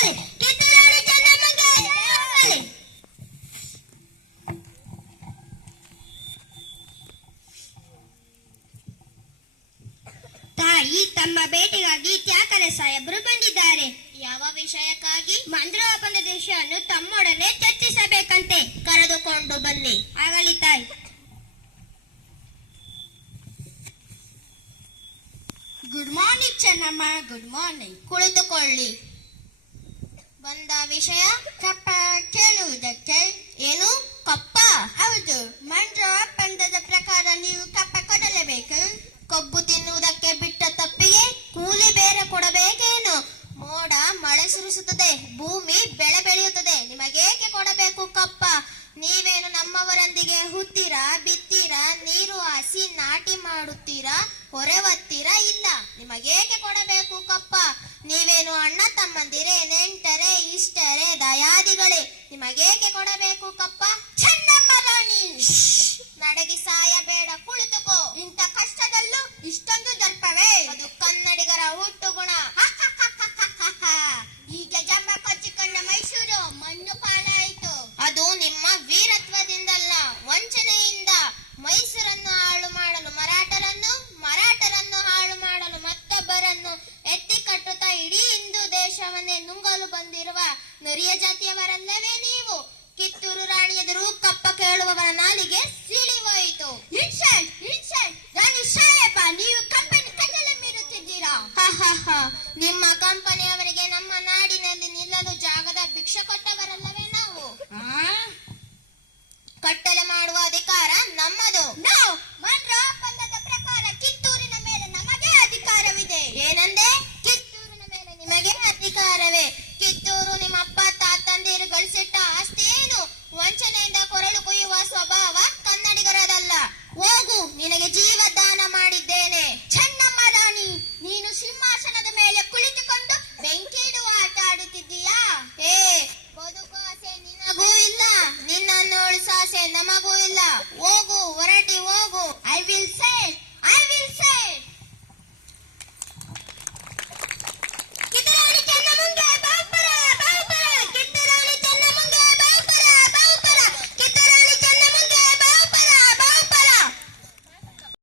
ಜಯವಾಗಲಿ. ಕಿತ್ತೂರಾಣಿ ಚೆನ್ನಮ್ಮಂಗೆ ಜಯವಾಗಲಿ. ತಾಯಿ ತಮ್ಮ ಭೇಟಿಗಾಗಿ ತ್ಯಾಕಲೆ ಸಾಹೇಬರು ಬಂದಿದ್ದಾರೆ. ಯಾವ ವಿಷಯಕ್ಕಾಗಿ? ಮಂದ್ರ ಒಪ್ಪಂದ ದೇಶವನ್ನು ತಮ್ಮೊಡನೆ ಚರ್ಚಿಸಬೇಕಂತೆ. ಕರೆದುಕೊಂಡು ಬನ್ನಿ. ಆಗಲಿ ತಾಯಿ. Good morning Chennamma. Good morning. ಕುಳಿತುಕೊಳ್ಳಿ. ಬಂದ ವಿಷಯ? ಕಪ್ಪ ಕೇಳುವುದಕ್ಕೆ. ಏನು ಕಪ್ಪ? ಹೌದು, ಮಂದ್ರ ಒಪ್ಪಂದದ ಪ್ರಕಾರ ನೀವು ಕಪ್ಪ ಕೊಡಲೇಬೇಕು. ಕಬ್ಬು ತಿನ್ನುವುದಕ್ಕೆ ಬಿಟ್ಟ ತಪ್ಪಿಗೆ ಕೂಲಿ ಬೇರೆ ಕೊಡಬೇಕೇನು? ಮೋಡ ಮಳೆ ಸುರಿಸುತ್ತದೆ, ಭೂಮಿ ಬೆಳೆ ಬೆಳೆಯುತ್ತದೆ, ನಿಮಗೇಕೆ ಕೊಡಬೇಕು ಕಪ್ಪ? ನೀವೇನು ನಮ್ಮವರೊಂದಿಗೆ ಹುತ್ತೀರಾ, ಬಿತ್ತೀರಾ, ನೀರು ಹಾಸಿ ನಾಟಿ ಮಾಡುತ್ತೀರಾ, ಹೊರೆ ಹೊತ್ತೀರಾ? ಇಲ್ಲ, ನಿಮಗೇಕೆ ಕೊಡಬೇಕು ಕಪ್ಪ? ನೀವೇನು ಅಣ್ಣ ತಮ್ಮಂದಿರೇ, ನೆಂಟರೇ, ಇಷ್ಟರೇ, ದಯಾದಿಗಳೇ, ನಿಮಗೇಕೆ ಕೊಡಬೇಕು ಕಪ್ಪ? ಚೆನ್ನಮ್ಮ ರಾಣಿ, ನಡಗಿ ಸಾಯಬೇಡ, ಕುಳಿತುಕೋ. ಇಂಥ ಕಷ್ಟದಲ್ಲೂ ಇಷ್ಟೊಂದು ದರ್ಪವೇ? ಅದು ಕನ್ನಡಿಗರ ಹುಟ್ಟು ಗುಣ. ಈಗ ಜಂಬ ಕೊಚ್ಚಿಕೊಂಡ ಮೈಸೂರು ಮಣ್ಣು ಪಾಲಾಯಿತು. ಅದು ನಿಮ್ಮ ವೀರತ್ವದಿಂದಲ್ಲ, ವಂಚನೆಯಿಂದ. ಮೈಸೂರನ್ನು ಹಾಳು ಮಾಡಲು ಮರಾಠರನ್ನು, ಮರಾಠರನ್ನು ಹಾಳು ಮಾಡಲು ಮತ್ತೊಬ್ಬರನ್ನು ಎತ್ತಿ ಕಟ್ಟುತ್ತಾ ಇಡೀ ಹಿಂದೂ ದೇಶವನ್ನೇ ನುಂಗಲು ಬಂದಿರುವ ನರಿಯ ಜಾತಿಯವರಲ್ಲವೇ ನೀವು? ಕಿತ್ತೂರು ರಾಣಿ ಎದುರು ಕಪ್ಪ ಕೇಳುವವರ ನಾಲಿಗೆ ಸಿಡಿಹೋಯಿತು. Insult, insult. ರಾಣಿ ಸಾಹೇಬ, ನೀವು ಕಂಪನಿ ಕದಲೆ ಮೀರುತ್ತಿದ್ದೀರಾ. ನಿಮ್ಮ ಕಂಪನಿಯವರಿಗೆ ನಮ್ಮ